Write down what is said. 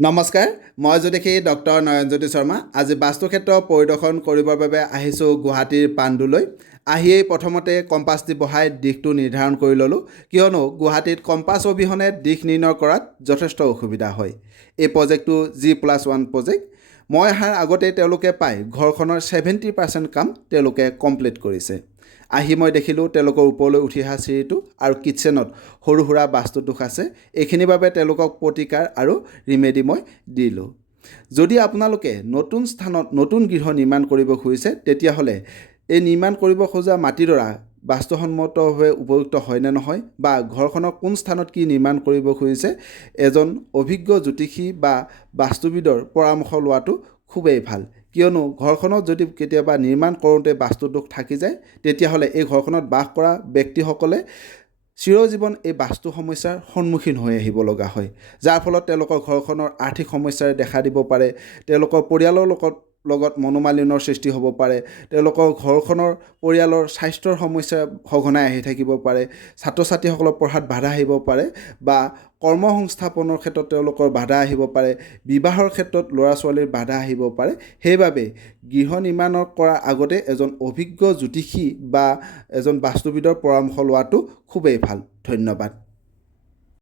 নমস্কাৰ, মই জ্যোতিষী ডক্টৰ নয়নজ্যোতি শৰ্মা। আজি বাস্তুক্ষেত্ৰ পৰিদৰ্শন কৰিবৰ বাবে আহিছোঁ গুৱাহাটীৰ পাণ্ডুলৈ। আহিয়েই প্ৰথমতে কম্পাছটি বহাই দিশটো নিৰ্ধাৰণ কৰি ল'লোঁ, কিয়নো গুৱাহাটীত কম্পাছ অবিহনে দিশ নিৰ্ণয় কৰাত যথেষ্ট অসুবিধা হয়। এই প্ৰজেক্টটো G+1 প্ৰজেক্ট। মই অহাৰ আগতেই তেওঁলোকে প্ৰায় ঘৰখনৰ 70% কাম তেওঁলোকে কমপ্লিট কৰিছে। আহি মই দেখিলোঁ তেওঁলোকৰ ওপৰলৈ উঠি অহা চিৰিটো আৰু কিটচেনত সৰু সুৰা বাস্তুদোষ আছে। এইখিনিৰ বাবে তেওঁলোকক প্ৰতিকাৰ আৰু ৰিমেডি মই দিলোঁ। যদি আপোনালোকে নতুন স্থানত নতুন গৃহ নিৰ্মাণ কৰিব খুজিছে, তেতিয়াহ'লে এই নিৰ্মাণ কৰিব খোজা মাটিডৰা বাস্তুসন্মতভাৱে উপযুক্ত হয় নে নহয়, বা ঘৰখনৰ কোন স্থানত কি নিৰ্মাণ কৰিব খুজিছে, এজন অভিজ্ঞ জ্যোতিষী বা বাস্তুবিদৰ পৰামৰ্শ লোৱাটো খুবেই ভাল। কিয়নো ঘৰখনত যদি কেতিয়াবা নিৰ্মাণ কৰোঁতে বাস্তুদোষ থাকি যায়, তেতিয়াহ'লে এই ঘৰখনত বাস কৰা ব্যক্তিসকলে চিৰজীৱন এই বাস্তু সমস্যাৰ সন্মুখীন হৈ আহিব লগা হয়, যাৰ ফলত তেওঁলোকৰ ঘৰখনৰ আৰ্থিক সমস্যাৰে দেখা দিব পাৰে, তেওঁলোকৰ পৰিয়ালৰ লগত মনোমালিন্যৰ সৃষ্টি হ'ব পাৰে, তেওঁলোকৰ ঘৰখনৰ পৰিয়ালৰ স্বাস্থ্যৰ সমস্যা সঘনাই আহি থাকিব পাৰে, ছাত্ৰ ছাত্ৰীসকলৰ পঢ়াত বাধা আহিব পাৰে, বা কৰ্ম সংস্থাপনৰ ক্ষেত্ৰত তেওঁলোকৰ বাধা আহিব পাৰে, বিবাহৰ ক্ষেত্ৰত ল'ৰা ছোৱালীৰ বাধা আহিব পাৰে। সেইবাবে গৃহ নিৰ্মাণ কৰাৰ আগতে এজন অভিজ্ঞ জ্যোতিষী বা এজন বাস্তুবিদৰ পৰামৰ্শ লোৱাটো খুবেই ভাল। ধন্যবাদ।